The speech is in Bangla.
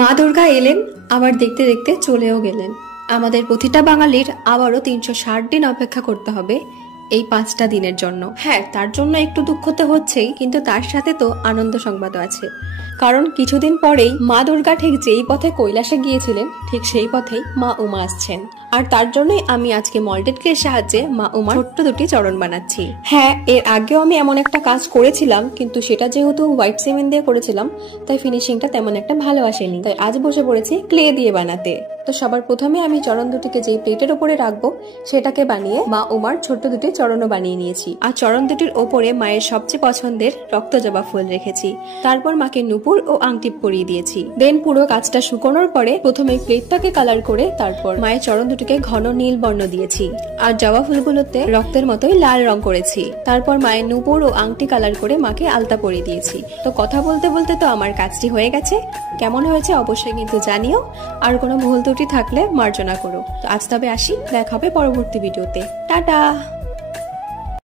মা দুর্গা এলেন, আবার দেখতে দেখতে চলেও গেলেন। আমাদের প্রতিটা বাঙালির আবারও 360 দিন অপেক্ষা করতে হবে এই 5টা দিনের জন্য। হ্যাঁ, তার জন্য একটু দুঃখ তো হচ্ছেই, কিন্তু তার সাথে তো আনন্দ সংবাদও আছে। কারণ কিছুদিন পরেই মা দুর্গা ঠিক যেই পথে কৈলাসে গিয়েছিলেন, ঠিক সেই পথেই মা উমা আসছেন। আর তার জন্যই আমি আজকে মল্টেড ক্লের সাহায্যে মা উমার ছোট্ট দুটি চরণ বানাচ্ছি। হ্যাঁ, এর আগেও আমি এমন একটা কাজ করেছিলাম, কিন্তু সেটা যেহেতু হোয়াইট সিমেন্ট দিয়ে করেছিলাম, তাই ফিনিশিংটা তেমন একটা ভালো আসেনি। তাই আজ বসে পড়েছি ক্লে দিয়ে বানাতে। তো সবার প্রথমে আমি চরণ দুটিকে যেই প্লেটের উপরে রাখবো সেটাকে বানিয়ে মা উমার ছোট্ট দুটি চরণও বানিয়ে নিয়েছি। আর চরণ দুটির ওপরে মায়ের সবচেয়ে পছন্দের রক্ত জবা ফুল রেখেছি। তারপর মাকে নুপুর ও আংটি পরিয়ে দিয়েছি। দেন পুরো কাজটা শুকানোর পরে প্রথমে প্লেটটাকে কালার করে তারপর মায়ের চরণ দুটিকে ঘন নীল বর্ণ দিয়েছি। আর জবা ফুলগুলোতে রক্তের মতোই লাল রং করেছি। তারপর মায়ের নুপুর ও আংটি কালার করে মাকে আলতা পরিয়ে দিয়েছি। তো কথা বলতে বলতে তো আমার কাজটি হয়ে গেছে। কেমন হয়েছে অবশ্যই কিন্তু জানিও। আর কোনো ভুল ত্রুটি থাকলে মার্জনা করো। তো আজ তবে আসি, দেখা হবে পরবর্তী ভিডিওতে। টাটা।